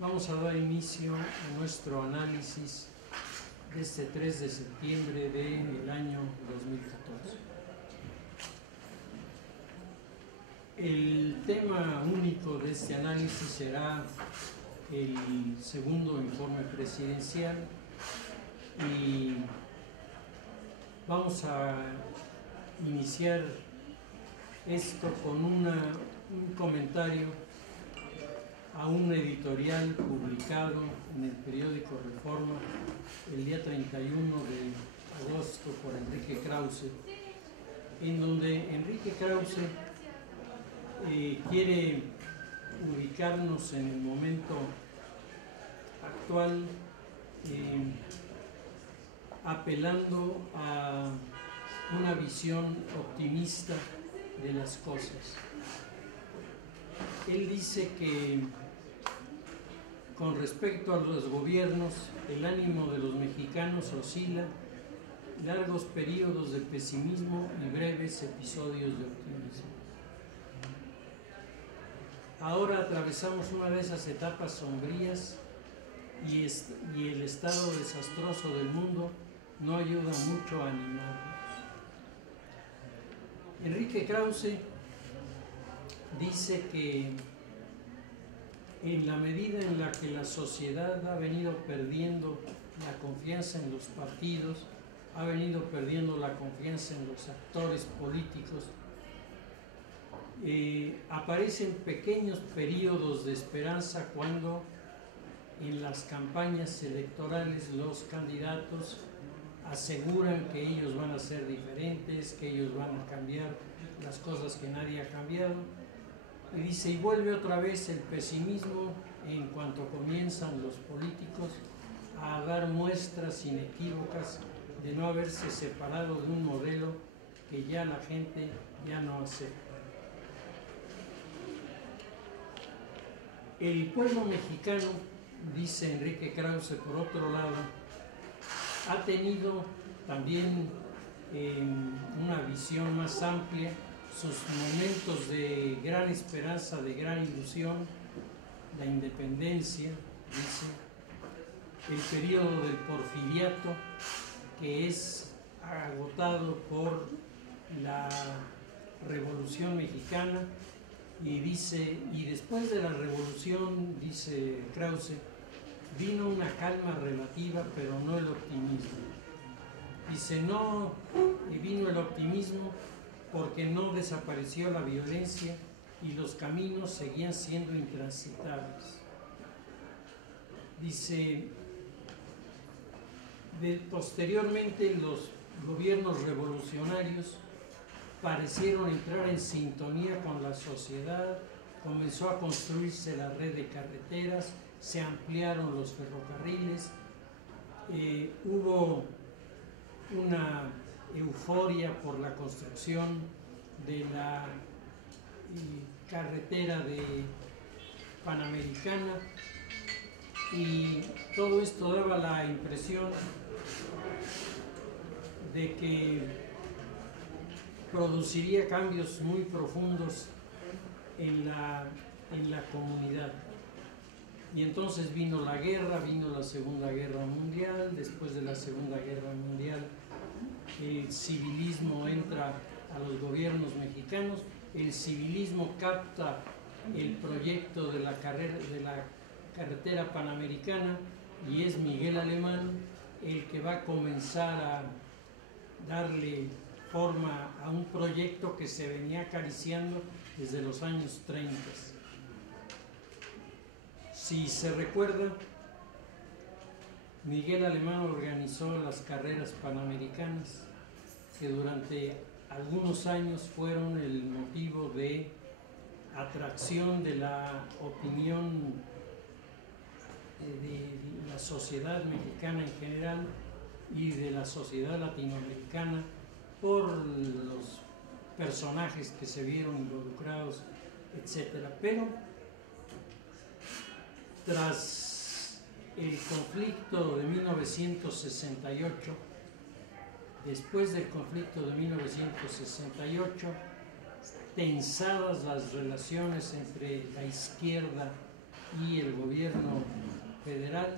Vamos a dar inicio a nuestro análisis de este 3 de septiembre del año 2014. El tema único de este análisis será el segundo informe presidencial y vamos a iniciar esto con un comentario a un editorial publicado en el periódico Reforma el día 31 de agosto por Enrique Krause, en donde Enrique Krause quiere ubicarnos en el momento actual, apelando a una visión optimista de las cosas. Él dice que con respecto a los gobiernos, el ánimo de los mexicanos oscila, largos periodos de pesimismo y breves episodios de optimismo. Ahora atravesamos una de esas etapas sombrías y el estado desastroso del mundo no ayuda mucho a animarnos. Enrique Krause dice que en la medida en la que la sociedad ha venido perdiendo la confianza en los partidos, ha venido perdiendo la confianza en los actores políticos, aparecen pequeños periodos de esperanza cuando en las campañas electorales los candidatos aseguran que ellos van a ser diferentes, que ellos van a cambiar las cosas que nadie ha cambiado. Y dice, y vuelve otra vez el pesimismo en cuanto comienzan los políticos a dar muestras inequívocas de no haberse separado de un modelo que ya la gente ya no acepta. El pueblo mexicano, dice Enrique Krause, por otro lado, ha tenido también una visión más amplia, sus momentos de gran esperanza, de gran ilusión, la independencia, dice, el periodo del porfiriato, que es agotado por la Revolución Mexicana, y dice, y después de la Revolución, dice Krause, vino una calma relativa, pero no el optimismo. Dice, no vino el optimismo porque no desapareció la violencia y los caminos seguían siendo intransitables. Dice, posteriormente los gobiernos revolucionarios parecieron entrar en sintonía con la sociedad, comenzó a construirse la red de carreteras, se ampliaron los ferrocarriles, hubo una euforia por la construcción de la carretera de Panamericana, y todo esto daba la impresión de que produciría cambios muy profundos en la comunidad. Y entonces vino la guerra, vino la Segunda Guerra Mundial. Después de la Segunda Guerra Mundial el civilismo entra a los gobiernos mexicanos, el civilismo capta el proyecto de la carretera panamericana y es Miguel Alemán el que va a comenzar a darle forma a un proyecto que se venía acariciando desde los años 30. Si se recuerda, Miguel Alemán organizó las carreras panamericanas, que durante algunos años fueron el motivo de atracción de la opinión de la sociedad mexicana en general y de la sociedad latinoamericana por los personajes que se vieron involucrados, etc. Pero tras el conflicto de 1968, después del conflicto de 1968, tensadas las relaciones entre la izquierda y el gobierno federal,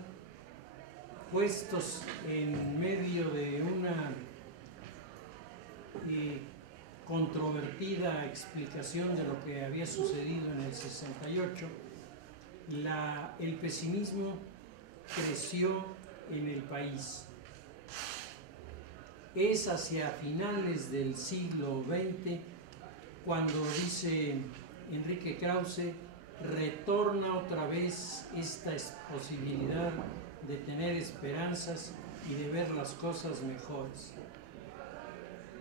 puestos en medio de una controvertida explicación de lo que había sucedido en el 68, el pesimismo creció en el país. Es hacia finales del siglo XX cuando, dice Enrique Krause, retorna otra vez esta posibilidad de tener esperanzas y de ver las cosas mejores.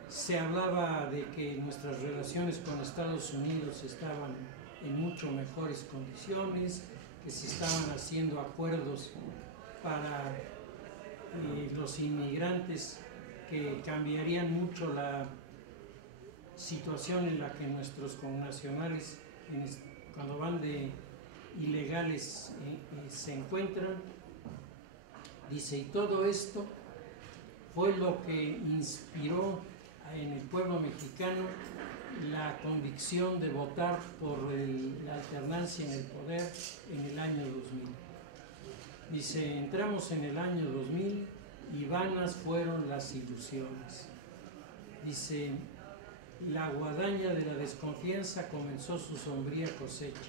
Se hablaba de que nuestras relaciones con Estados Unidos estaban en mucho mejores condiciones, que se estaban haciendo acuerdos para los inmigrantes que cambiarían mucho la situación en la que nuestros connacionales, cuando van de ilegales, se encuentran. Dice, y todo esto fue lo que inspiró en el pueblo mexicano la convicción de votar por la alternancia en el poder en el año 2000. Dice, entramos en el año 2000 y vanas fueron las ilusiones. Dice, la guadaña de la desconfianza comenzó su sombría cosecha.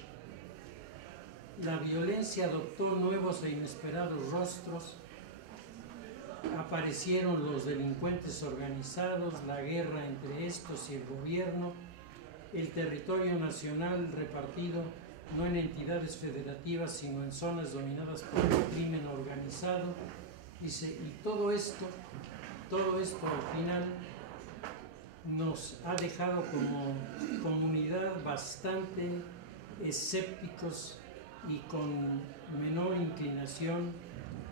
La violencia adoptó nuevos e inesperados rostros. Aparecieron los delincuentes organizados, la guerra entre estos y el gobierno, el territorio nacional repartido no en entidades federativas, sino en zonas dominadas por el crimen organizado. Dice, y todo esto al final nos ha dejado como comunidad bastante escépticos y con menor inclinación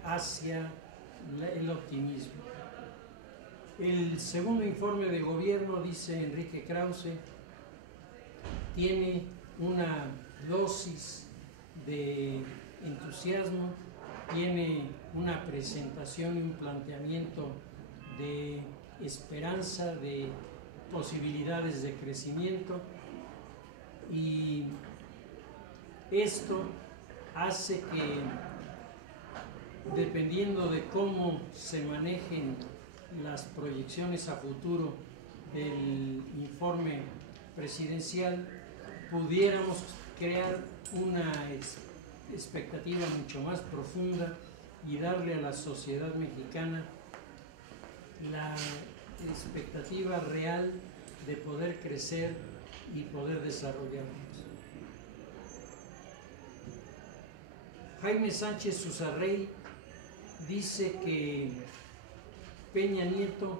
hacia el optimismo. El segundo informe de gobierno, dice Enrique Krause, tiene una dosis de entusiasmo, tiene una presentación y un planteamiento de esperanza, de posibilidades de crecimiento, y esto hace que, dependiendo de cómo se manejen las proyecciones a futuro del informe presidencial, pudiéramos crear una expectativa mucho más profunda y darle a la sociedad mexicana la expectativa real de poder crecer y poder desarrollarnos. Jaime Sánchez Susarrey dice que Peña Nieto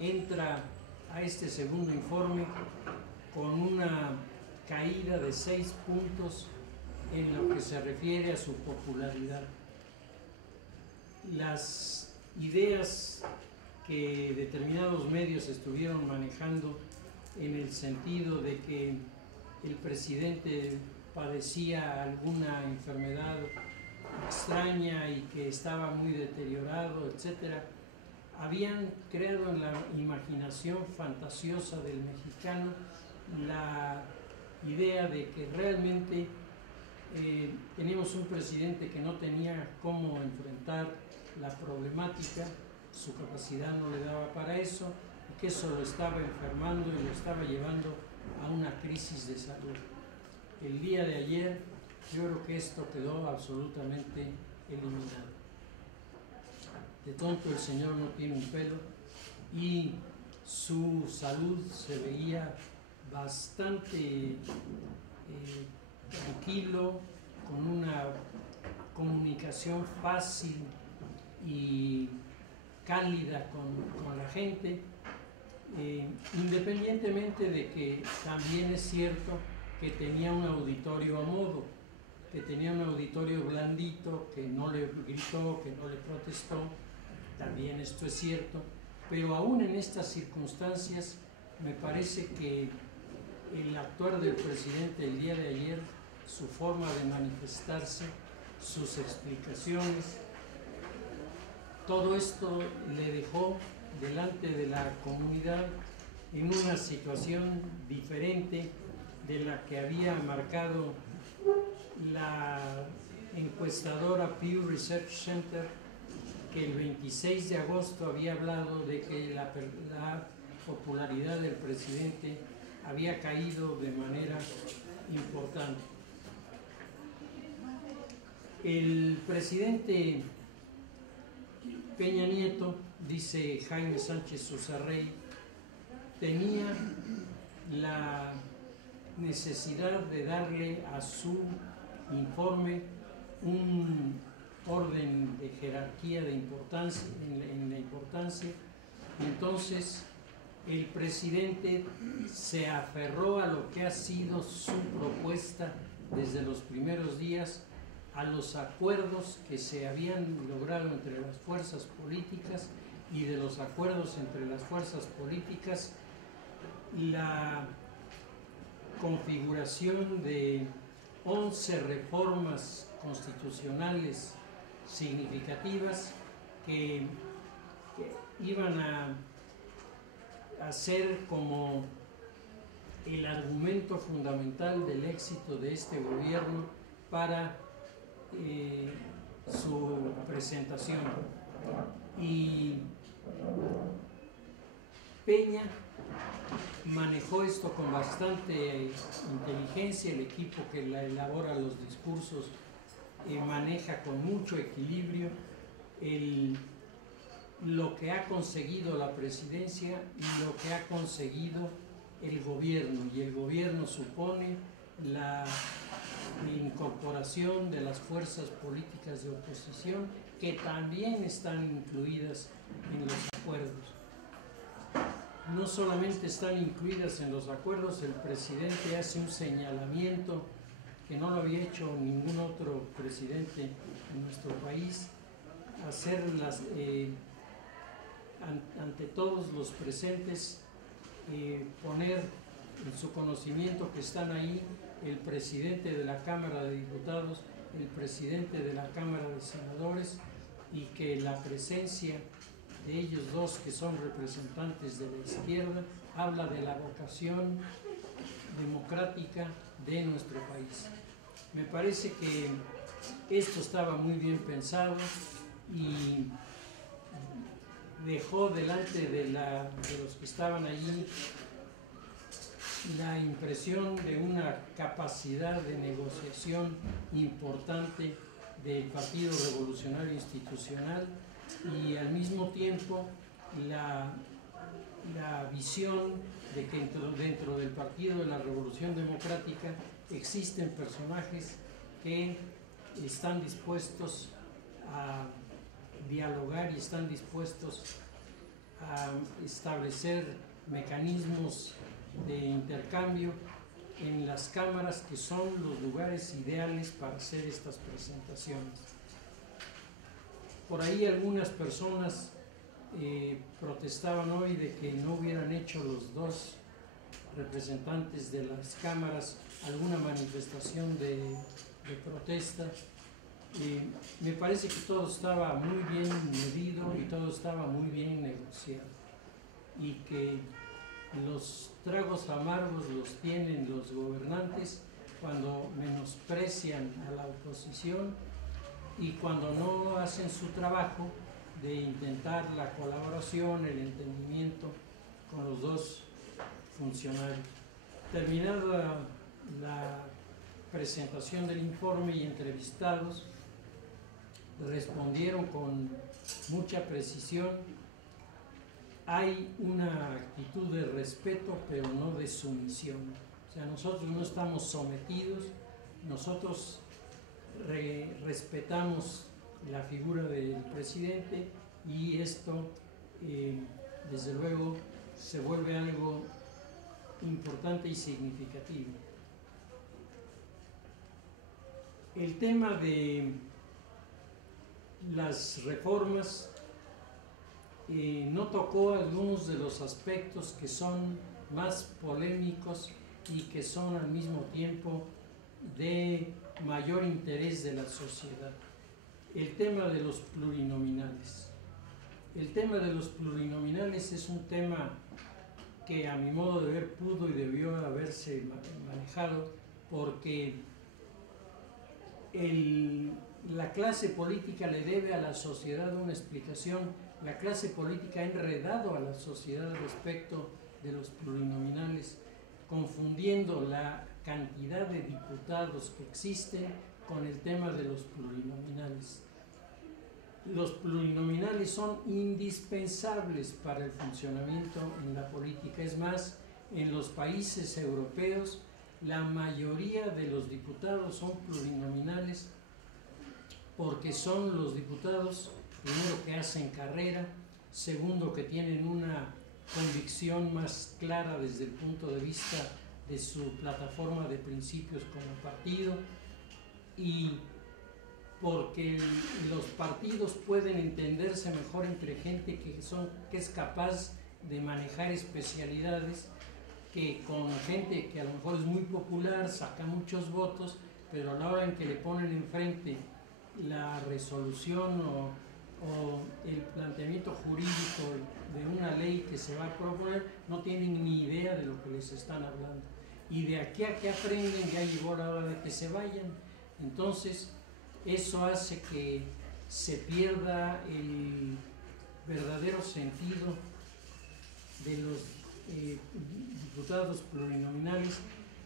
entra a este segundo informe con una caída de 6 puntos en lo que se refiere a su popularidad. Las ideas que determinados medios estuvieron manejando en el sentido de que el presidente padecía alguna enfermedad extraña y que estaba muy deteriorado, etcétera, habían creado en la imaginación fantasiosa del mexicano la idea de que realmente teníamos un presidente que no tenía cómo enfrentar la problemática, su capacidad no le daba para eso, y que eso lo estaba enfermando y lo estaba llevando a una crisis de salud. El día de ayer yo creo que esto quedó absolutamente eliminado. De tonto el señor no tiene un pelo, y su salud se veía bastante tranquilo, con una comunicación fácil y cálida con la gente, independientemente de que también es cierto que tenía un auditorio a modo, que tenía un auditorio blandito, que no le gritó, que no le protestó, también esto es cierto, pero aún en estas circunstancias me parece que el actuar del presidente el día de ayer, su forma de manifestarse, sus explicaciones, todo esto le dejó delante de la comunidad en una situación diferente de la que había marcado la encuestadora Pew Research Center, que el 26 de agosto había hablado de que la popularidad del presidente había caído de manera importante. El presidente Peña Nieto, dice Jaime Sánchez Susarrey, tenía la necesidad de darle a su informe un orden de jerarquía de importancia, en la importancia. Entonces el presidente se aferró a lo que ha sido su propuesta desde los primeros días, a los acuerdos que se habían logrado entre las fuerzas políticas, y de los acuerdos entre las fuerzas políticas la configuración de 11 reformas constitucionales significativas que iban a ser como el argumento fundamental del éxito de este gobierno para su presentación. Y Peña manejó esto con bastante inteligencia. El equipo que elabora los discursos maneja con mucho equilibrio lo que ha conseguido la presidencia y lo que ha conseguido el gobierno. Y el gobierno supone la incorporación de las fuerzas políticas de oposición, que también están incluidas en los acuerdos. No solamente están incluidas en los acuerdos, el presidente hace un señalamiento que no lo había hecho ningún otro presidente en nuestro país, hacerlas ante todos los presentes, poner en su conocimiento que están ahí el presidente de la Cámara de Diputados, el presidente de la Cámara de Senadores, y que la presencia de ellos dos, que son representantes de la izquierda, habla de la vocación democrática de nuestro país. Me parece que esto estaba muy bien pensado y dejó delante de los que estaban allí la impresión de una capacidad de negociación importante del Partido Revolucionario Institucional, y al mismo tiempo la visión de que dentro del Partido de la Revolución Democrática existen personajes que están dispuestos a dialogar y están dispuestos a establecer mecanismos de intercambio en las cámaras, que son los lugares ideales para hacer estas presentaciones. Por ahí algunas personas protestaban hoy de que no hubieran hecho los dos representantes de las cámaras alguna manifestación de protesta. Me parece que todo estaba muy bien medido y todo estaba muy bien negociado, y que los tragos amargos los tienen los gobernantes cuando menosprecian a la oposición y cuando no hacen su trabajo de intentar la colaboración, el entendimiento con los dos funcionarios. Terminada la presentación del informe y entrevistados respondieron con mucha precisión. Hay una actitud de respeto, pero no de sumisión. O sea, nosotros no estamos sometidos, nosotros respetamos la figura del presidente, y esto, desde luego, se vuelve algo importante y significativo. El tema de las reformas no tocó algunos de los aspectos que son más polémicos y que son al mismo tiempo de mayor interés de la sociedad. El tema de los plurinominales. El tema de los plurinominales es un tema que, a mi modo de ver, pudo y debió haberse manejado, porque la clase política le debe a la sociedad una explicación. La clase política ha enredado a la sociedad respecto de los plurinominales, confundiendo la cantidad de diputados que existen con el tema de los plurinominales. Los plurinominales son indispensables para el funcionamiento en la política. Es más, en los países europeos la mayoría de los diputados son plurinominales porque son los diputados, primero, que hacen carrera, segundo, que tienen una convicción más clara desde el punto de vista de su plataforma de principios como partido, y porque los partidos pueden entenderse mejor entre gente que es capaz de manejar especialidades, que con gente que a lo mejor es muy popular, saca muchos votos, pero a la hora en que le ponen enfrente la resolución o el planteamiento jurídico de una ley que se va a proponer, no tienen ni idea de lo que les están hablando. Y de aquí a que aprenden, ya llegó la hora de que se vayan. Entonces, eso hace que se pierda el verdadero sentido de los diputados plurinominales,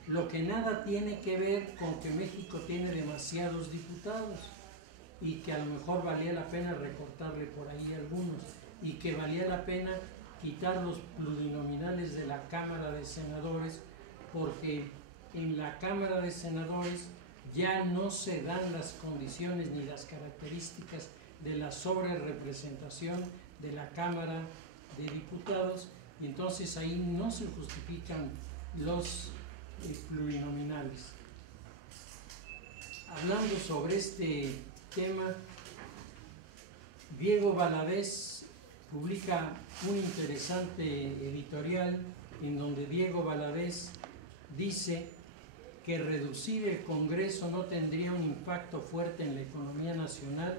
lo que nada tiene que ver con que México tiene demasiados diputados y que a lo mejor valía la pena recortarle por ahí algunos, y que valía la pena quitar los plurinominales de la Cámara de Senadores, porque en la Cámara de Senadores ya no se dan las condiciones ni las características de la sobrerepresentación de la Cámara de Diputados, y entonces ahí no se justifican los plurinominales. Hablando sobre este tema, Diego Valadez publica un interesante editorial en donde Diego Valadez dice que reducir el Congreso no tendría un impacto fuerte en la economía nacional,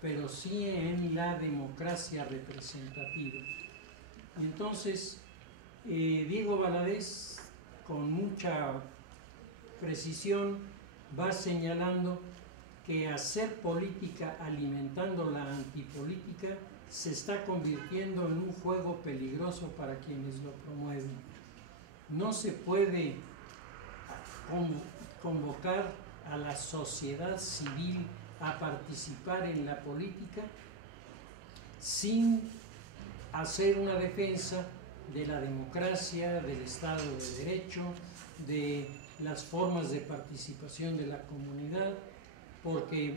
pero sí en la democracia representativa. Entonces, Diego Valadez, con mucha precisión, va señalando que hacer política alimentando la antipolítica se está convirtiendo en un juego peligroso para quienes lo promueven. No se puede convocar a la sociedad civil a participar en la política sin hacer una defensa de la democracia, del Estado de Derecho, de las formas de participación de la comunidad, porque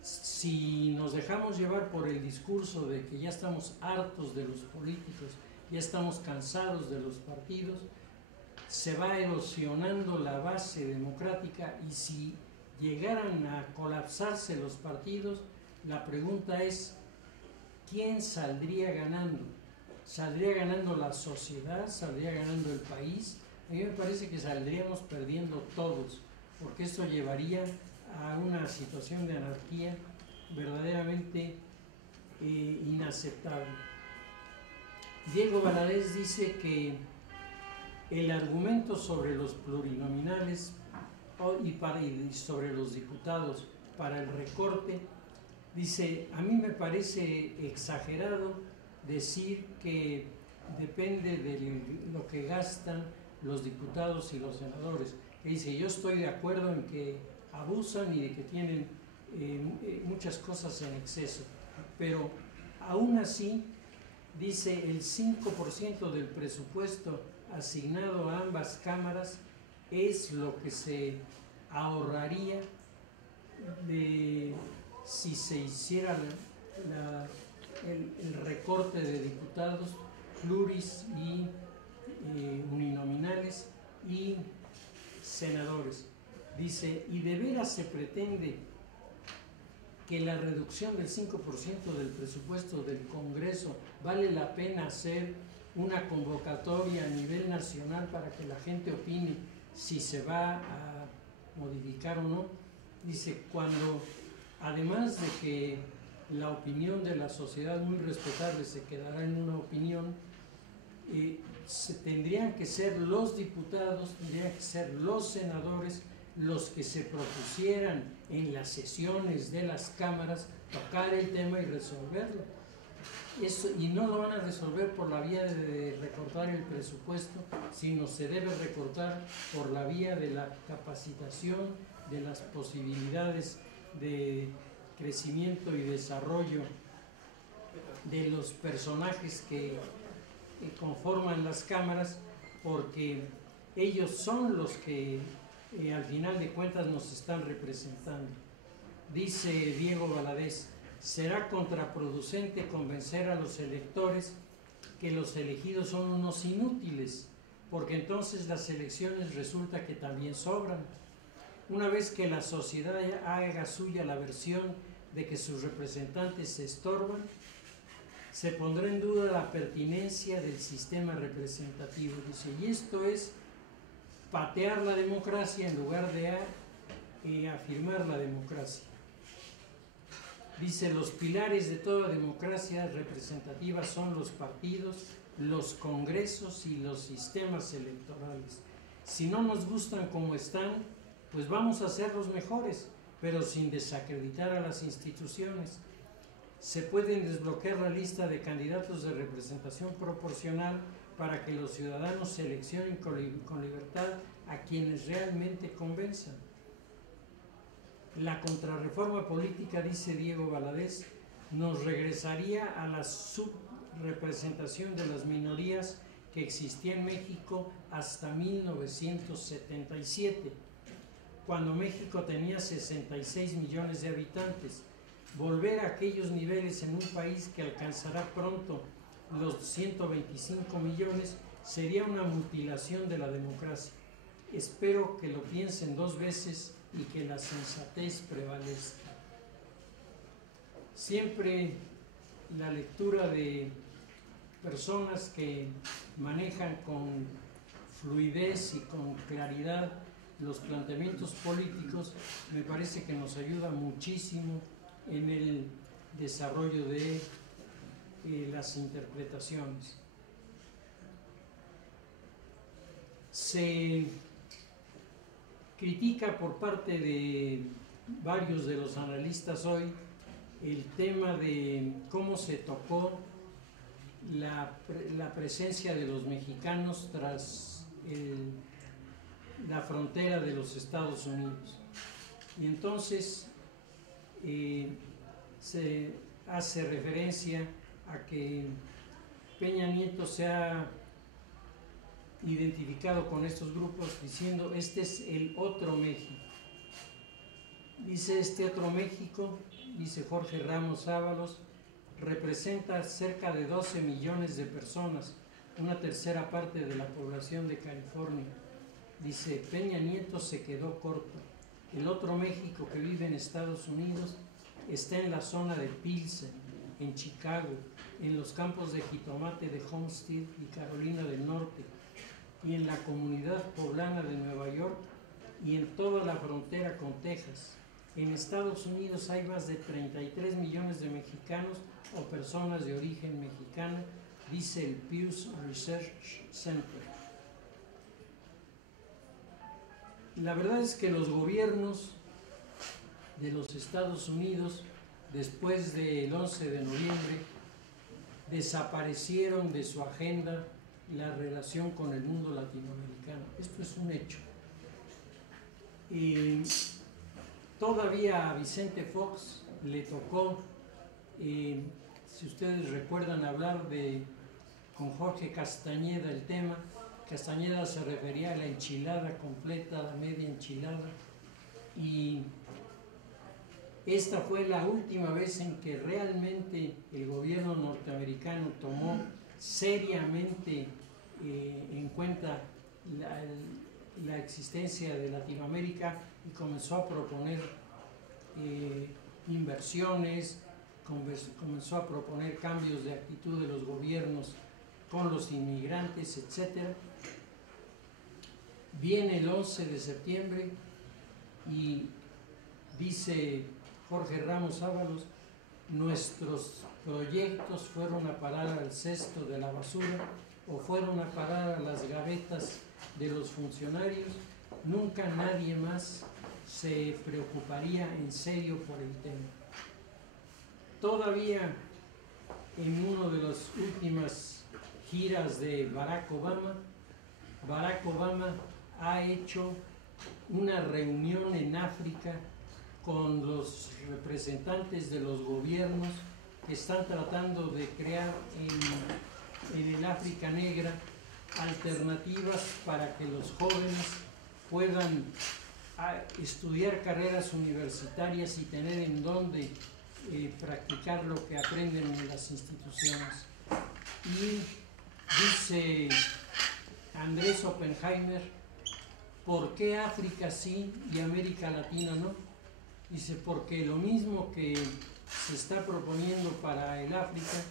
si nos dejamos llevar por el discurso de que ya estamos hartos de los políticos, ya estamos cansados de los partidos, se va erosionando la base democrática, y si llegaran a colapsarse los partidos, la pregunta es, ¿quién saldría ganando? ¿Saldría ganando la sociedad? ¿Saldría ganando el país? A mí me parece que saldríamos perdiendo todos, porque esto llevaría a una situación de anarquía verdaderamente inaceptable. Diego Valadez dice que el argumento sobre los plurinominales y sobre los diputados para el recorte, dice, a mí me parece exagerado decir que depende de lo que gastan los diputados y los senadores. Dice, yo estoy de acuerdo en que abusan y de que tienen muchas cosas en exceso, pero aún así, dice, el 5% del presupuesto asignado a ambas cámaras es lo que se ahorraría si se hiciera el recorte de diputados pluris y uninominales y senadores. Dice, y de veras se pretende que la reducción del 5% del presupuesto del Congreso vale la pena hacer una convocatoria a nivel nacional para que la gente opine si se va a modificar o no. Dice, cuando además de que la opinión de la sociedad, muy respetable, se quedará en una opinión, tendrían que ser los diputados, tendrían que ser los senadores los que se propusieran en las sesiones de las cámaras tocar el tema y resolverlo. Eso, y no lo van a resolver por la vía de recortar el presupuesto, sino se debe recortar por la vía de la capacitación, de las posibilidades de crecimiento y desarrollo de los personajes que conforman las cámaras, porque ellos son los que al final de cuentas nos están representando. Dice Diego Valadez: será contraproducente convencer a los electores que los elegidos son unos inútiles, porque entonces las elecciones resulta que también sobran. Una vez que la sociedad haga suya la versión de que sus representantes se estorban, se pondrá en duda la pertinencia del sistema representativo. Dice, y esto es patear la democracia en lugar de afirmar la democracia. Dice, los pilares de toda democracia representativa son los partidos, los congresos y los sistemas electorales. Si no nos gustan como están, pues vamos a hacerlos mejores, pero sin desacreditar a las instituciones. Se pueden desbloquear la lista de candidatos de representación proporcional para que los ciudadanos seleccionen con libertad a quienes realmente convenzan. La contrarreforma política, dice Diego Valadez, nos regresaría a la subrepresentación de las minorías que existía en México hasta 1977, cuando México tenía 66 millones de habitantes. Volver a aquellos niveles en un país que alcanzará pronto los 125 millones sería una mutilación de la democracia. Espero que lo piensen dos veces y que la sensatez prevalezca. Siempre la lectura de personas que manejan con fluidez y con claridad los planteamientos políticos me parece que nos ayuda muchísimo en el desarrollo de las interpretaciones. Se critica por parte de varios de los analistas hoy el tema de cómo se tocó la presencia de los mexicanos tras la frontera de los Estados Unidos. Y entonces se hace referencia a que Peña Nieto se ha identificado con estos grupos diciendo, este es el otro México. Dice, este otro México, dice Jorge Ramos Ábalos, representa cerca de 12 millones de personas, una tercera parte de la población de California. Dice, Peña Nieto se quedó corto. El otro México que vive en Estados Unidos está en la zona de Pilsen, en Chicago, en los campos de jitomate de Homestead y Carolina del Norte, y en la comunidad poblana de Nueva York y en toda la frontera con Texas. En Estados Unidos hay más de 33 millones de mexicanos o personas de origen mexicano, dice el Pew Research Center. La verdad es que los gobiernos de los Estados Unidos, después del 11 de noviembre, desaparecieron de su agenda la relación con el mundo latinoamericano. Esto es un hecho. Y todavía a Vicente Fox le tocó, si ustedes recuerdan, hablar con Jorge Castañeda el tema. Castañeda se refería a la enchilada completa, a la media enchilada, y esta fue la última vez en que realmente el gobierno norteamericano tomó seriamente en cuenta la existencia de Latinoamérica y comenzó a proponer inversiones, comenzó a proponer cambios de actitud de los gobiernos con los inmigrantes, etc. Viene el 11 de septiembre y dice Jorge Ramos Ábalos, nuestros proyectos fueron a parar al cesto de la basura o fueron a parar a las gavetas de los funcionarios nunca nadie más se preocuparía en serio por el tema. Todavía en una de las últimas giras de Barack Obama ha hecho una reunión en África con los representantes de los gobiernos que están tratando de crear en el África negra alternativas para que los jóvenes puedan estudiar carreras universitarias y tener en dónde practicar lo que aprenden en las instituciones. Y dice Andrés Oppenheimer, ¿por qué África sí y América Latina no? Dice, porque lo mismo que se está proponiendo para el África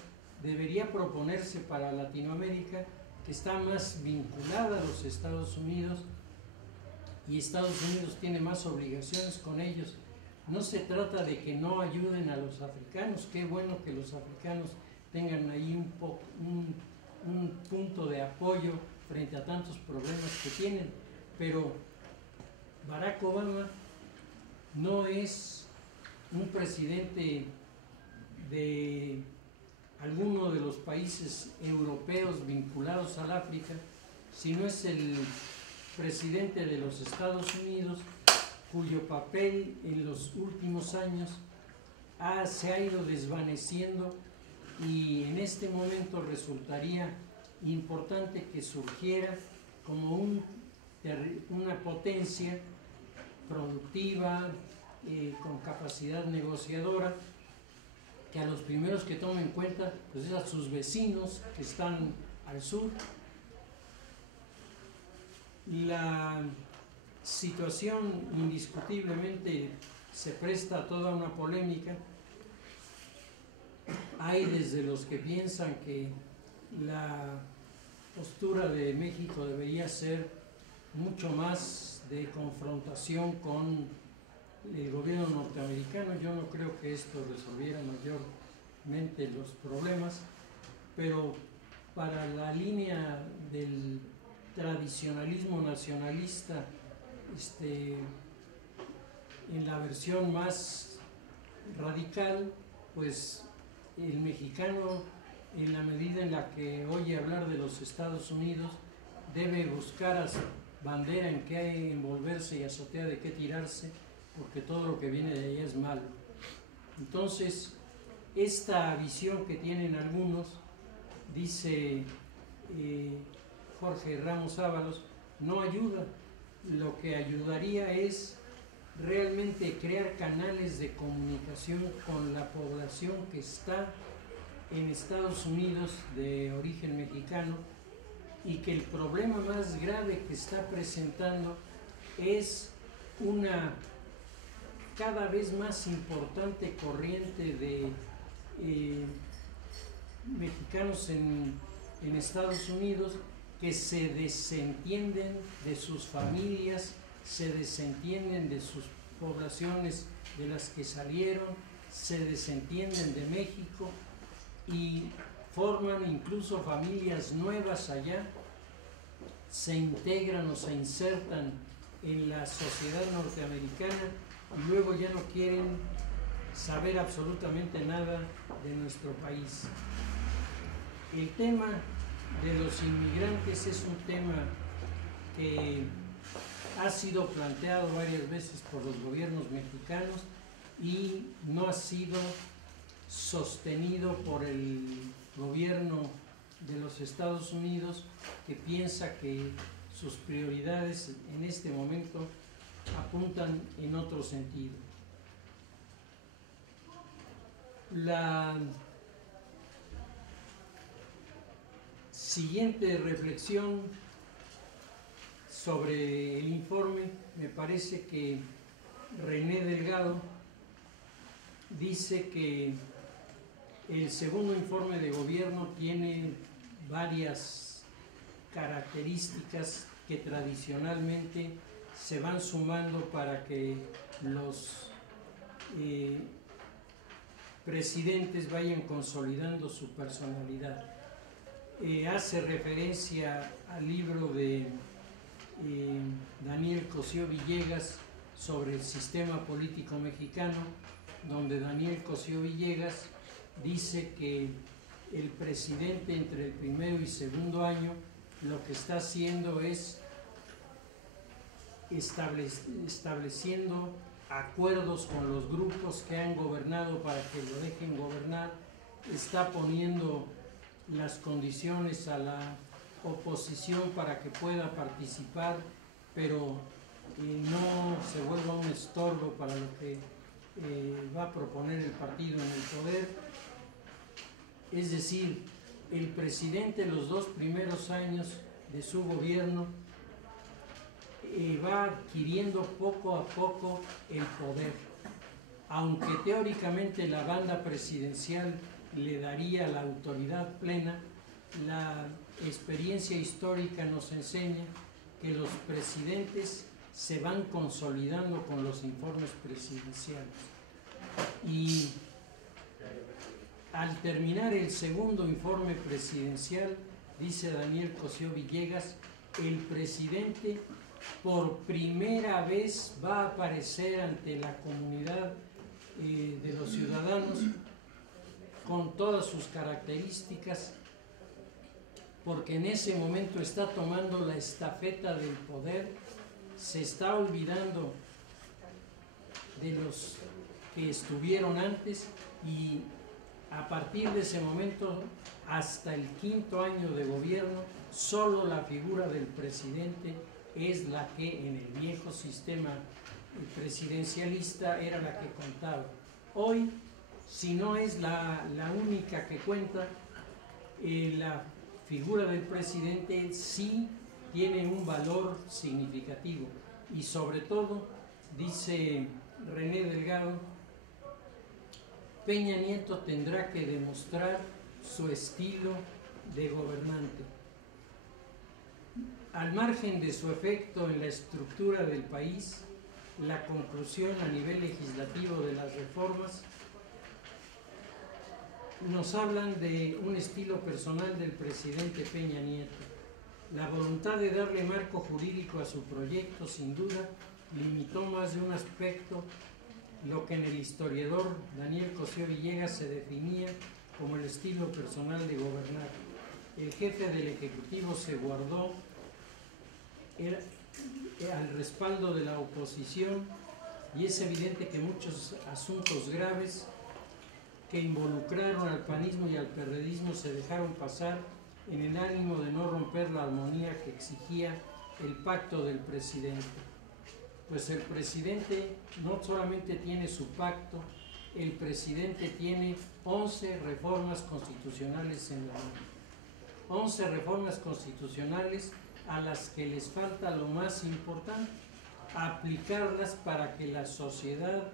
debería proponerse para Latinoamérica, que está más vinculada a los Estados Unidos, y Estados Unidos tiene más obligaciones con ellos. No se trata de que no ayuden a los africanos, qué bueno que los africanos tengan ahí un punto de apoyo frente a tantos problemas que tienen, pero Barack Obama no es un presidente de alguno de los países europeos vinculados al África, sino es el presidente de los Estados Unidos, cuyo papel en los últimos años se ha ido desvaneciendo, y en este momento resultaría importante que surgiera como una potencia productiva, con capacidad negociadora, que a los primeros que tomen en cuenta pues es a sus vecinos que están al sur. La situación indiscutiblemente se presta a toda una polémica. Hay desde los que piensan que la postura de México debería ser mucho más de confrontación con el gobierno norteamericano. Yo no creo que esto resolviera mayormente los problemas, pero para la línea del tradicionalismo nacionalista, en la versión más radical, pues el mexicano, en la medida en la que oye hablar de los Estados Unidos, debe buscar a su bandera en qué envolverse y azotea de qué tirarse, porque todo lo que viene de allá es malo. Entonces, esta visión que tienen algunos, dice Jorge Ramos Ábalos, no ayuda. Lo que ayudaría es realmente crear canales de comunicación con la población que está en Estados Unidos de origen mexicano, y que el problema más grave que está presentando es una cada vez más importante corriente de mexicanos en Estados Unidos que se desentienden de sus familias, se desentienden de sus poblaciones de las que salieron, se desentienden de México y forman incluso familias nuevas allá, se integran o se insertan en la sociedad norteamericana y luego ya no quieren saber absolutamente nada de nuestro país. El tema de los inmigrantes es un tema que ha sido planteado varias veces por los gobiernos mexicanos y no ha sido sostenido por el gobierno de los Estados Unidos, que piensa que sus prioridades en este momento apuntan en otro sentido. La siguiente reflexión sobre el informe, me parece que René Delgado dice que el segundo informe de gobierno tiene varias características que tradicionalmente se van sumando para que los presidentes vayan consolidando su personalidad. Hace referencia al libro de Daniel Cosío Villegas sobre el sistema político mexicano, donde Daniel Cosío Villegas dice que el presidente entre el primero y segundo año lo que está haciendo es estableciendo acuerdos con los grupos que han gobernado para que lo dejen gobernar, está poniendo las condiciones a la oposición para que pueda participar, pero no se vuelva un estorbo para lo que va a proponer el partido en el poder. Es decir, el presidente los 2 primeros años de su gobierno va adquiriendo poco a poco el poder, aunque teóricamente la banda presidencial le daría la autoridad plena. La experiencia histórica nos enseña que los presidentes se van consolidando con los informes presidenciales, y al terminar el segundo informe presidencial, dice Daniel Cosío Villegas, el presidente por primera vez va a aparecer ante la comunidad de los ciudadanos con todas sus características, porque en ese momento está tomando la estafeta del poder, se está olvidando de los que estuvieron antes, y a partir de ese momento hasta el 5º año de gobierno solo la figura del presidente es la que en el viejo sistema presidencialista era la que contaba. Hoy, si no es la única que cuenta, la figura del presidente sí tiene un valor significativo, y sobre todo, dice René Delgado, Peña Nieto tendrá que demostrar su estilo de gobernante. Al margen de su efecto en la estructura del país, la conclusión a nivel legislativo de las reformas nos hablan de un estilo personal del presidente Peña Nieto. La voluntad de darle marco jurídico a su proyecto, sin duda, limitó más de un aspecto lo que en el historiador Daniel Cosío Villegas se definía como el estilo personal de gobernar. El jefe del Ejecutivo se guardó al respaldo de la oposición, y es evidente que muchos asuntos graves que involucraron al panismo y al perredismo se dejaron pasar en el ánimo de no romper la armonía que exigía el pacto del presidente. Pues el presidente no solamente tiene su pacto, el presidente tiene 11 reformas constitucionales en la mano. 11 reformas constitucionales a las que les falta lo más importante, aplicarlas para que la sociedad,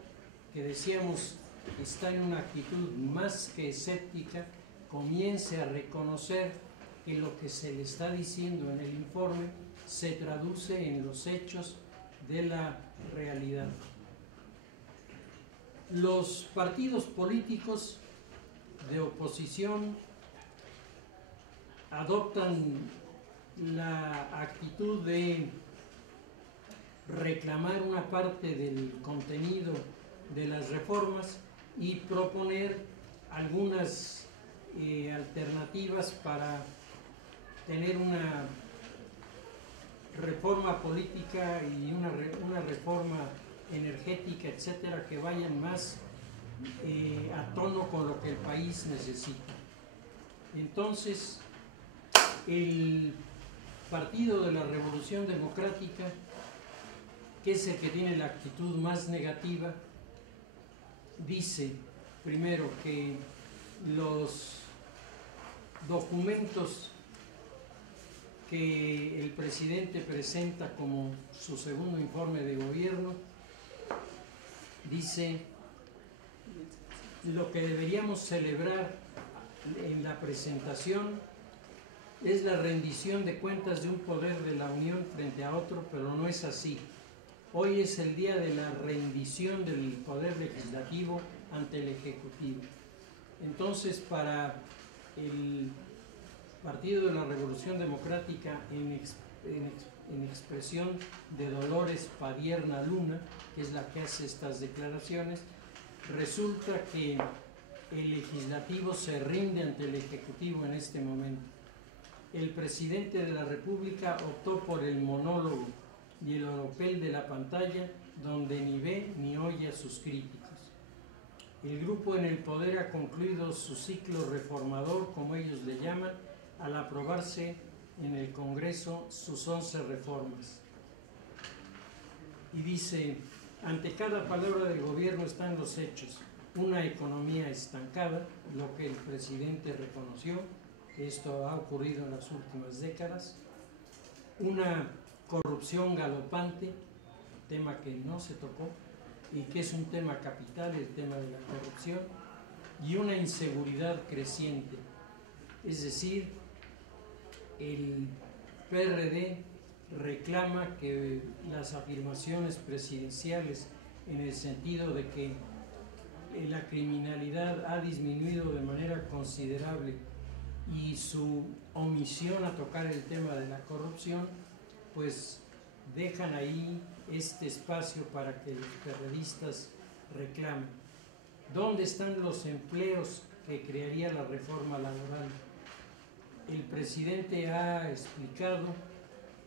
que decíamos está en una actitud más que escéptica, comience a reconocer que lo que se le está diciendo en el informe se traduce en los hechos de la realidad. Los partidos políticos de oposición adoptan la actitud de reclamar una parte del contenido de las reformas y proponer algunas alternativas para tener una reforma política y una reforma energética, etcétera, que vayan más a tono con lo que el país necesita. Entonces, el Partido de la Revolución Democrática, que es el que tiene la actitud más negativa, dice primero que los documentos que el presidente presenta como su segundo informe de gobierno, dice, lo que deberíamos celebrar en la presentación es la rendición de cuentas de un poder de la Unión frente a otro, pero no es así. Hoy es el día de la rendición del poder legislativo ante el Ejecutivo. Entonces, para el Partido de la Revolución Democrática, en expresión de Dolores Padierna Luna, que es la que hace estas declaraciones, resulta que el legislativo se rinde ante el ejecutivo en este momento. El presidente de la República optó por el monólogo y el oropel de la pantalla, donde ni ve ni oye a sus críticos. El grupo en el poder ha concluido su ciclo reformador, como ellos le llaman, al aprobarse en el Congreso sus 11 reformas. Y dice, ante cada palabra del gobierno están los hechos. Una economía estancada, lo que el presidente reconoció, esto ha ocurrido en las últimas décadas. Una corrupción galopante, tema que no se tocó y que es un tema capital, el tema de la corrupción, y una inseguridad creciente. Es decir, el PRD reclama que las afirmaciones presidenciales en el sentido de que la criminalidad ha disminuido de manera considerable y su omisión a tocar el tema de la corrupción, pues dejan ahí este espacio para que los periodistas reclamen. ¿Dónde están los empleos que crearía la reforma laboral? El presidente ha explicado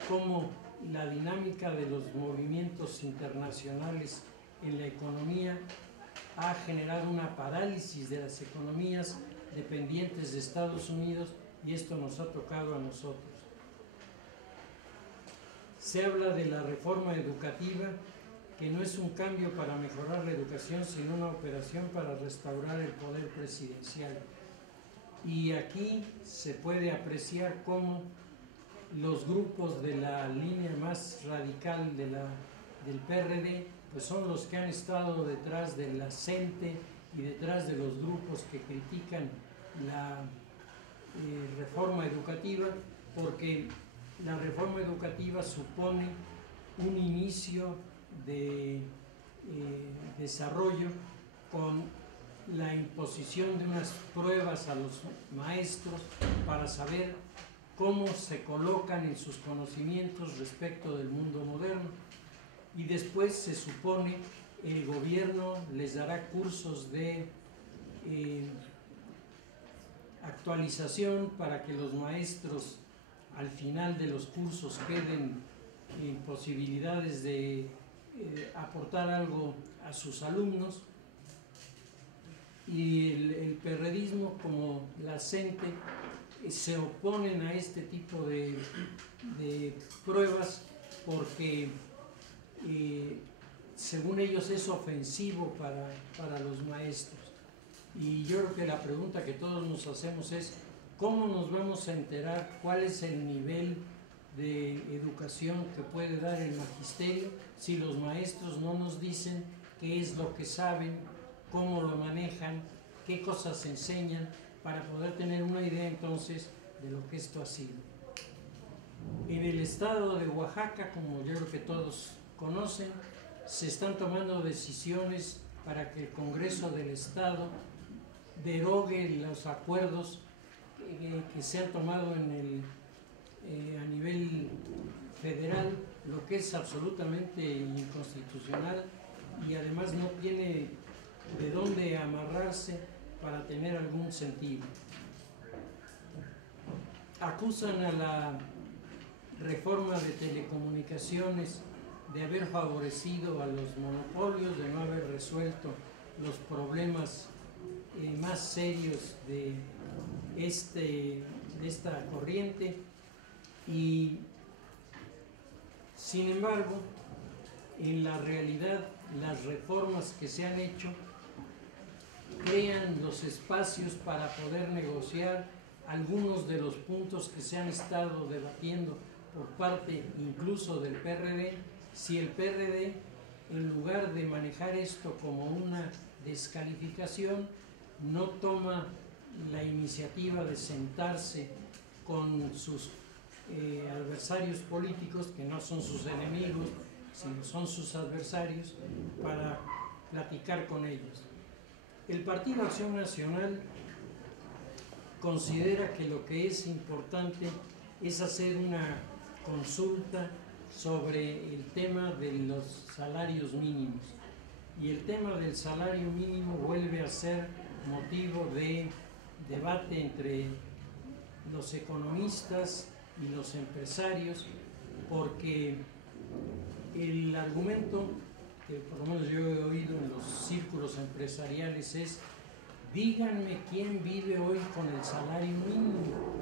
cómo la dinámica de los movimientos internacionales en la economía ha generado una parálisis de las economías dependientes de Estados Unidos, y esto nos ha tocado a nosotros. Se habla de la reforma educativa, que no es un cambio para mejorar la educación, sino una operación para restaurar el poder presidencial. Y aquí se puede apreciar cómo los grupos de la línea más radical del PRD pues son los que han estado detrás de la CENTE y detrás de los grupos que critican la reforma educativa, porque la reforma educativa supone un inicio de desarrollo con la imposición de unas pruebas a los maestros para saber cómo se colocan en sus conocimientos respecto del mundo moderno, y después se supone el gobierno les dará cursos de actualización para que los maestros al final de los cursos queden en posibilidades de aportar algo a sus alumnos. Y el perredismo, como la CENTE, se oponen a este tipo de pruebas porque según ellos es ofensivo para los maestros. Y yo creo que la pregunta que todos nos hacemos es ¿cómo nos vamos a enterar cuál es el nivel de educación que puede dar el magisterio si los maestros no nos dicen qué es lo que saben, cómo lo manejan, qué cosas enseñan, para poder tener una idea entonces de lo que esto ha sido? En el estado de Oaxaca, como yo creo que todos conocen, se están tomando decisiones para que el Congreso del Estado derogue los acuerdos que se han tomado a nivel federal, lo que es absolutamente inconstitucional y además no tiene de dónde amarrarse para tener algún sentido. Acusan a la reforma de telecomunicaciones de haber favorecido a los monopolios, de no haber resuelto los problemas más serios de esta corriente, y sin embargo en la realidad las reformas que se han hecho crean los espacios para poder negociar algunos de los puntos que se han estado debatiendo por parte incluso del PRD. Si el PRD, en lugar de manejar esto como una descalificación, no toma la iniciativa de sentarse con sus adversarios políticos, que no son sus enemigos, sino son sus adversarios, para platicar con ellos. El Partido Acción Nacional considera que lo que es importante es hacer una consulta sobre el tema de los salarios mínimos. Y el tema del salario mínimo vuelve a ser motivo de debate entre los economistas y los empresarios, porque el argumento que por lo menos yo he oído en los círculos empresariales es: díganme quién vive hoy con el salario mínimo.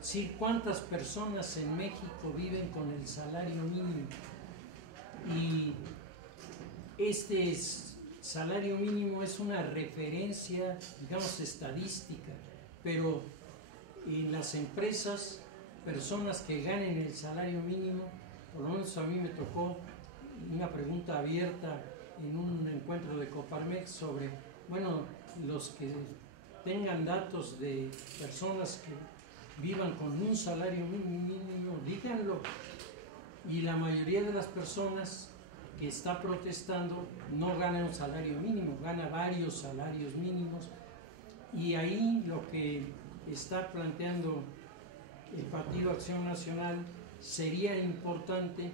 Sí, ¿cuántas personas en México viven con el salario mínimo? Y este salario mínimo es una referencia, digamos, estadística, pero en las empresas, personas que ganen el salario mínimo, por lo menos a mí me tocó una pregunta abierta en un encuentro de Coparmex sobre, bueno, los que tengan datos de personas que vivan con un salario mínimo, díganlo. Y la mayoría de las personas que está protestando no gana un salario mínimo, gana varios salarios mínimos. Y ahí lo que está planteando el Partido Acción Nacional, sería importante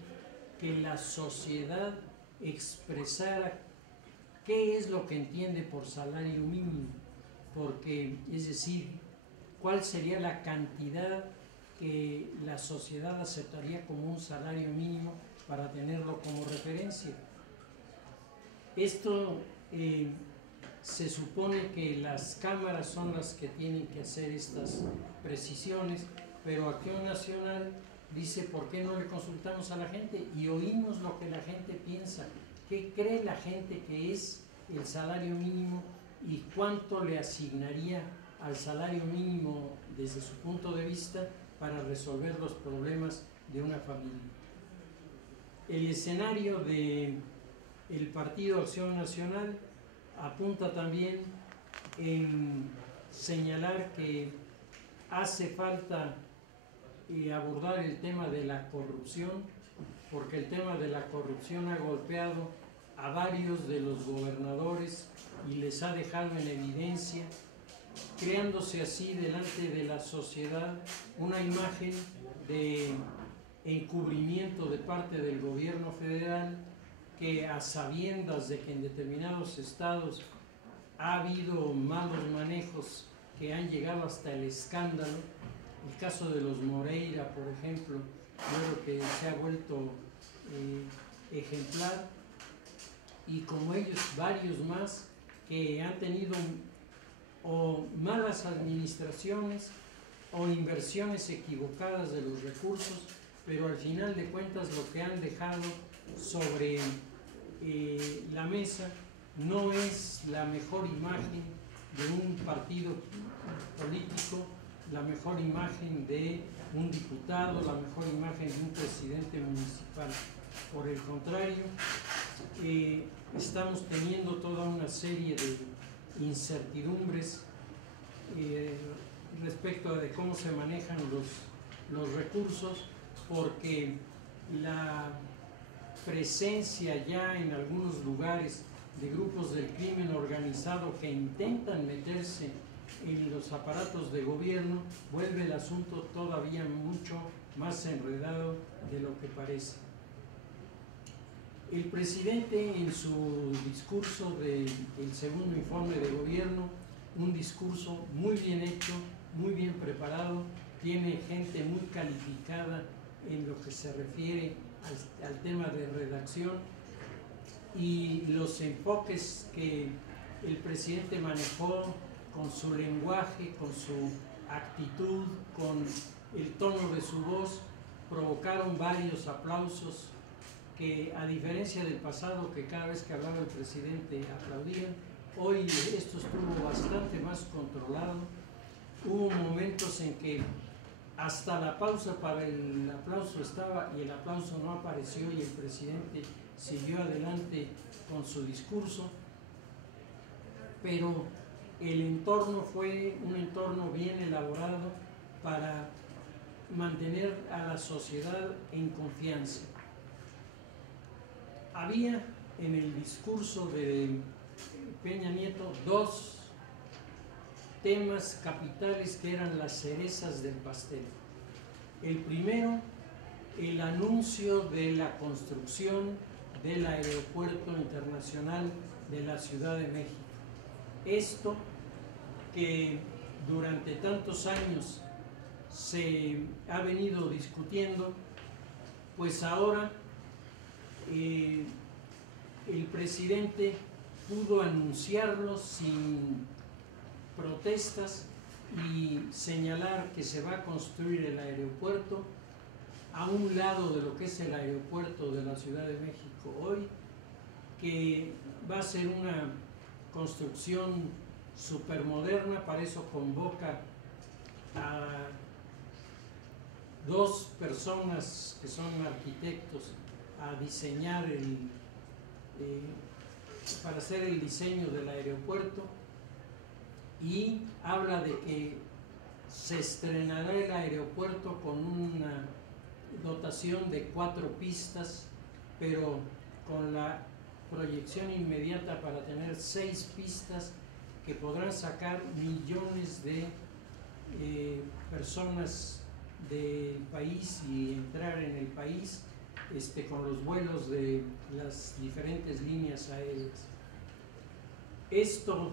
que la sociedad expresara qué es lo que entiende por salario mínimo, porque, es decir, cuál sería la cantidad que la sociedad aceptaría como un salario mínimo para tenerlo como referencia. Esto se supone que las cámaras son las que tienen que hacer estas precisiones, pero Acción Nacional dice: ¿por qué no le consultamos a la gente y oímos lo que la gente piensa? ¿Qué cree la gente que es el salario mínimo y cuánto le asignaría al salario mínimo desde su punto de vista para resolver los problemas de una familia? El escenario del Partido Acción Nacional apunta también en señalar que hace falta abordar el tema de la corrupción, porque el tema de la corrupción ha golpeado a varios de los gobernadores y les ha dejado en evidencia, creándose así delante de la sociedad una imagen de encubrimiento de parte del gobierno federal, que a sabiendas de que en determinados estados ha habido malos manejos que han llegado hasta el escándalo. El caso de los Moreira, por ejemplo, yo creo que se ha vuelto ejemplar, y como ellos varios más que han tenido o malas administraciones o inversiones equivocadas de los recursos, pero al final de cuentas lo que han dejado sobre la mesa no es la mejor imagen de un partido político, la mejor imagen de un diputado, la mejor imagen de un presidente municipal. Por el contrario, estamos teniendo toda una serie de incertidumbres respecto de cómo se manejan los recursos, porque la presencia ya en algunos lugares de grupos del crimen organizado que intentan meterse en los aparatos de gobierno vuelve el asunto todavía mucho más enredado de lo que parece. El presidente, en su discurso del segundo informe de gobierno, un discurso muy bien hecho, muy bien preparado, tiene gente muy calificada en lo que se refiere al tema de redacción, y los enfoques que el presidente manejó con su lenguaje, con su actitud, con el tono de su voz, provocaron varios aplausos que, a diferencia del pasado, que cada vez que hablaba el presidente aplaudían, hoy esto estuvo bastante más controlado. Hubo momentos en que hasta la pausa para el aplauso estaba y el aplauso no apareció, y el presidente siguió adelante con su discurso, pero el entorno fue un entorno bien elaborado para mantener a la sociedad en confianza. Había en el discurso de Peña Nieto dos temas capitales que eran las cerezas del pastel. El primero el anuncio de la construcción del Aeropuerto Internacional de la Ciudad de México. Esto que durante tantos años se ha venido discutiendo, pues ahora el presidente pudo anunciarlo sin protestas y señalar que se va a construir el aeropuerto a un lado de lo que es el aeropuerto de la Ciudad de México hoy, que va a ser una construcción supermoderna. Para eso convoca a dos personas que son arquitectos a diseñar para hacer el diseño del aeropuerto, y habla de que se estrenará el aeropuerto con una dotación de 4 pistas, pero con la proyección inmediata para tener 6 pistas que podrán sacar millones de personas del país y entrar en el país con los vuelos de las diferentes líneas aéreas. Esto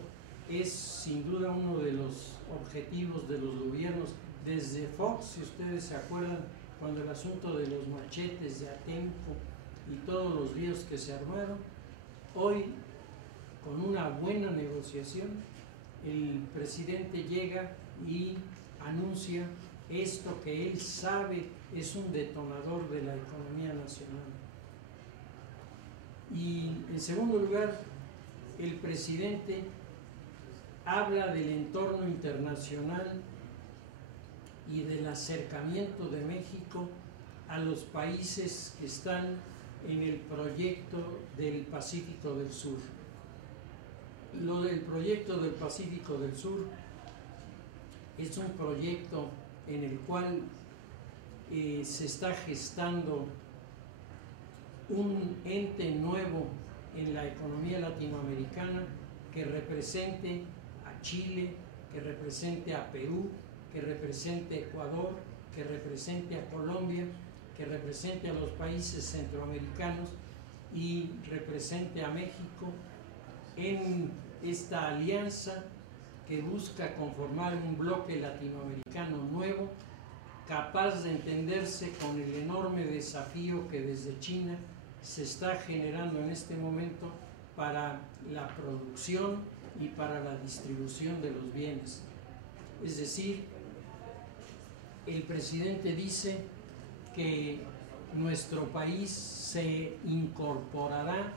es sin duda uno de los objetivos de los gobiernos desde Fox, si ustedes se acuerdan, cuando el asunto de los machetes de Atenco y todos los líos que se armaron. Hoy, con una buena negociación, el presidente llega y anuncia esto que él sabe es un detonador de la economía nacional. Y en segundo lugar, el presidente habla del entorno internacional y del acercamiento de México a los países que están en el proyecto del Pacífico del Sur. Lo del proyecto del Pacífico del Sur es un proyecto en el cual se está gestando un ente nuevo en la economía latinoamericana que represente a Chile, que represente a Perú, que represente a Ecuador, que represente a Colombia, que represente a los países centroamericanos y represente a México en esta alianza que busca conformar un bloque latinoamericano nuevo, capaz de entenderse con el enorme desafío que desde China se está generando en este momento para la producción y para la distribución de los bienes. Es decir, el presidente dice que nuestro país se incorporará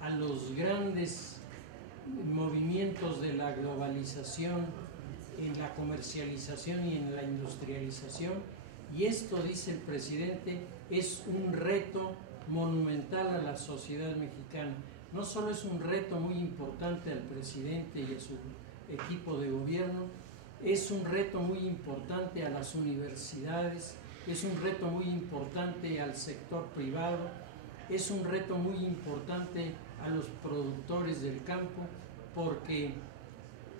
a los grandes movimientos de la globalización, en la comercialización y en la industrialización, y esto, dice el presidente, es un reto monumental a la sociedad mexicana. No solo es un reto muy importante al presidente y a su equipo de gobierno, es un reto muy importante a las universidades, es un reto muy importante al sector privado, es un reto muy importante a los productores del campo, porque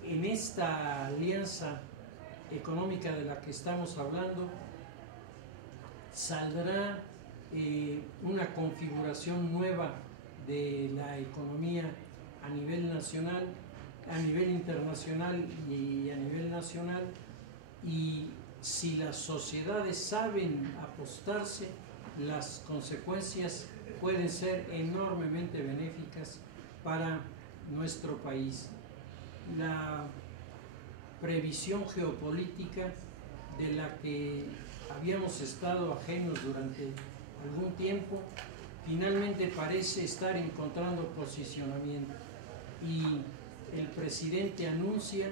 en esta alianza económica de la que estamos hablando saldrá una configuración nueva de la economía a nivel nacional, a nivel internacional y a nivel nacional, y si las sociedades saben apostarse, las consecuencias pueden ser enormemente benéficas para nuestro país. La previsión geopolítica de la que habíamos estado ajenos durante algún tiempo, finalmente parece estar encontrando posicionamiento, y el presidente anuncia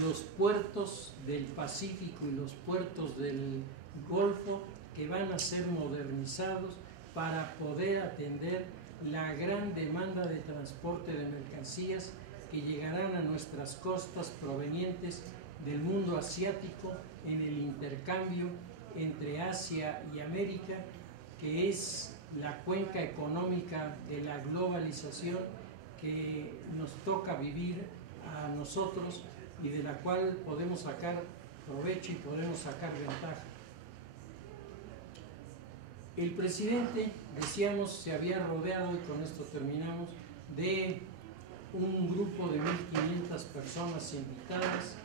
los puertos del Pacífico y los puertos del Golfo que van a ser modernizados para poder atender la gran demanda de transporte de mercancías que llegarán a nuestras costas provenientes del mundo asiático en el intercambio entre Asia y América, que es la cuenca económica de la globalización que nos toca vivir a nosotros y de la cual podemos sacar provecho y podemos sacar ventaja. El presidente, decíamos, se había rodeado, y con esto terminamos, de un grupo de 1.500 personas invitadas,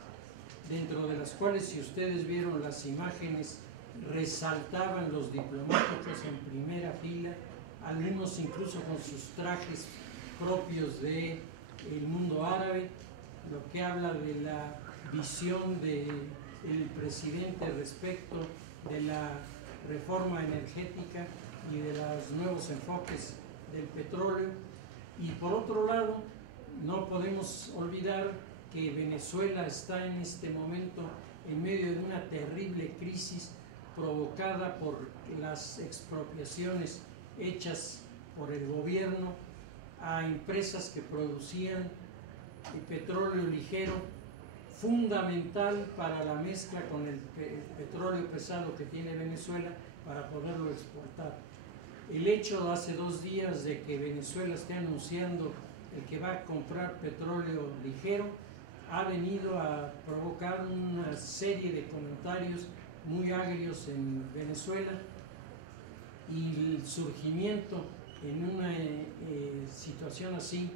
dentro de las cuales, si ustedes vieron las imágenes, resaltaban los diplomáticos en primera fila, algunos incluso con sus trajes propios del mundo árabe, lo que habla de la visión del presidente respecto de la reforma energética y de los nuevos enfoques del petróleo. Y por otro lado, no podemos olvidar que Venezuela está en este momento en medio de una terrible crisis provocada por las expropiaciones hechas por el gobierno a empresas que producían petróleo ligero, fundamental para la mezcla con el petróleo pesado que tiene Venezuela para poderlo exportar. El hecho hace 2 días de que Venezuela esté anunciando el que va a comprar petróleo ligero ha venido a provocar una serie de comentarios muy agrios en Venezuela, y el surgimiento en una situación así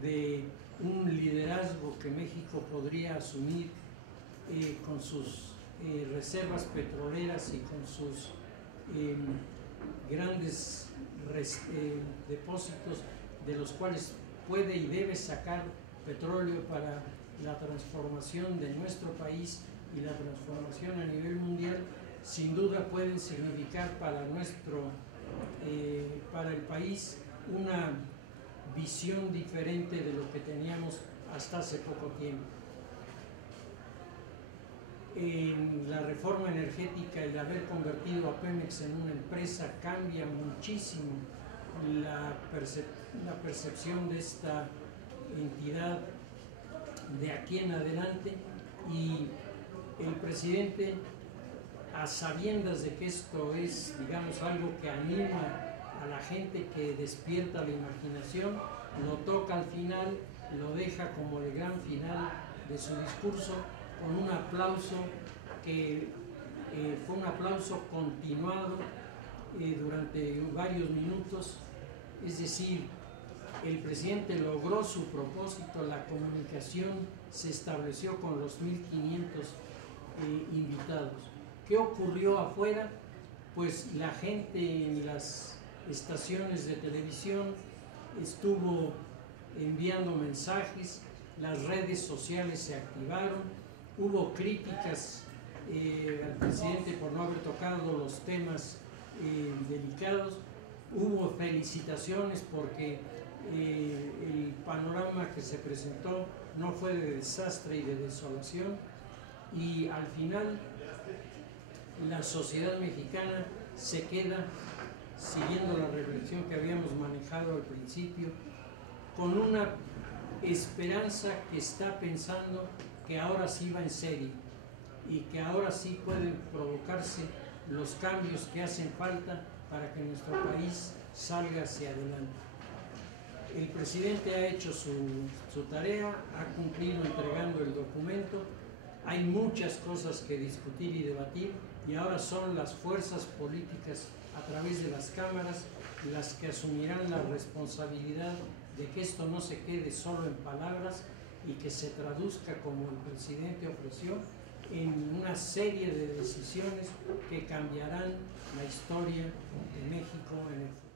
de un liderazgo que México podría asumir con sus reservas petroleras y con sus grandes depósitos de los cuales puede y debe sacar petróleo para la transformación de nuestro país y la transformación a nivel mundial, sin duda pueden significar para el país una visión diferente de lo que teníamos hasta hace poco tiempo. La reforma energética, el haber convertido a Pemex en una empresa, cambia muchísimo la percepción de esta entidad de aquí en adelante, y el presidente, a sabiendas de que esto es, digamos, algo que anima a la gente, que despierta la imaginación, lo toca al final, lo deja como el gran final de su discurso, con un aplauso que fue un aplauso continuado durante varios minutos. Es decir, el presidente logró su propósito, la comunicación se estableció con los 1.500 invitados. ¿Qué ocurrió afuera? Pues la gente en las estaciones de televisión estuvo enviando mensajes, las redes sociales se activaron, hubo críticas al presidente por no haber tocado los temas delicados, hubo felicitaciones porque el panorama que se presentó no fue de desastre y de desolación, y al final la sociedad mexicana se queda, siguiendo la reflexión que habíamos manejado al principio, con una esperanza que está pensando que ahora sí va en serio y que ahora sí pueden provocarse los cambios que hacen falta para que nuestro país salga hacia adelante. El presidente ha hecho su tarea, ha cumplido entregando el documento. Hay muchas cosas que discutir y debatir, y ahora son las fuerzas políticas a través de las cámaras las que asumirán la responsabilidad de que esto no se quede solo en palabras y que se traduzca, como el presidente ofreció, en una serie de decisiones que cambiarán la historia de México en el futuro.